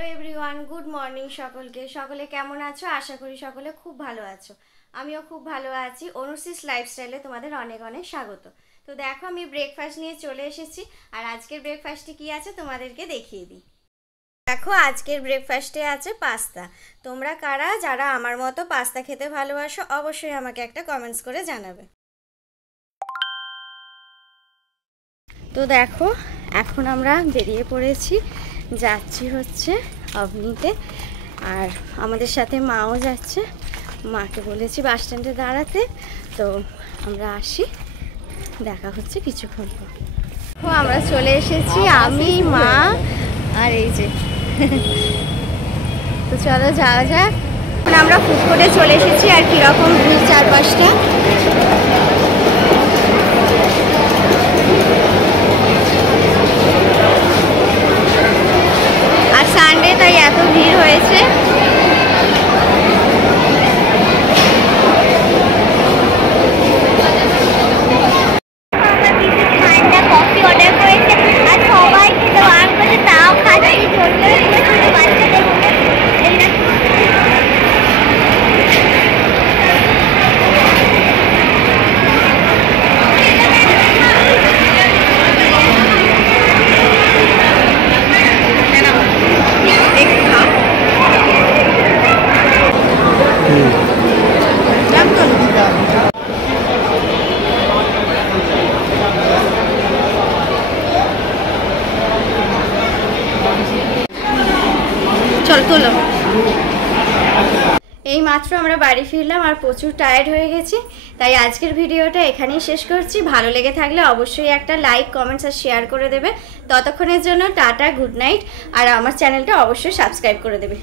Hello everyone, good morning সকলকে। সকলে কেমন আছো? আশা করি সকলে খুব ভালো আছো। আমিও খুব ভালো আছি। অনুশ্রীস লাইফস্টাইলে তোমাদের অনেক অনেক স্বাগত। তো দেখো, আমি ব্রেকফাস্ট নিয়ে চলে এসেছি। আর আজকের ব্রেকফাস্টে কি আছে তোমাদেরকে দেখিয়ে দিই। দেখো, আজকের ব্রেকফাস্টে আছে পাস্তা। তোমরা কারা যারা আমার মতো পাস্তা খেতে ভালোবাসো অবশ্যই আমাকে একটা কমেন্টস করে জানাবে। তো দেখো, এখন আমরা বেরিয়ে পড়েছি, যাচ্ছি হচ্ছে অবনিতে। আর আমাদের সাথে মাও যাচ্ছে। মাকে বলেছি বাস স্ট্যান্ডে দাঁড়াতে। তো আমরা আসি, দেখা হচ্ছে কিছুক্ষণ পর। আমরা চলে এসেছি, আমি, মা আর এই যে। তো চলো যাওয়া যাক। আমরা ফুড কোর্টে চলে এসেছি। আর কীরকম ভিড় চারপাশটা। আর সানডে, তাই এত ভিড় হয়েছে। চল তোলো। এই মাত্র আমরা বাড়ি ফিরলাম আর প্রচুর টায়ার্ড হয়ে গেছি। তাই আজকের ভিডিওটা এখানেই শেষ করছি। ভালো লেগে থাকলে অবশ্যই একটা লাইক, কমেন্টস আর শেয়ার করে দেবে। ততক্ষণের জন্য টাটা, গুড নাইট। আর আমার চ্যানেলটা অবশ্যই সাবস্ক্রাইব করে দেবে।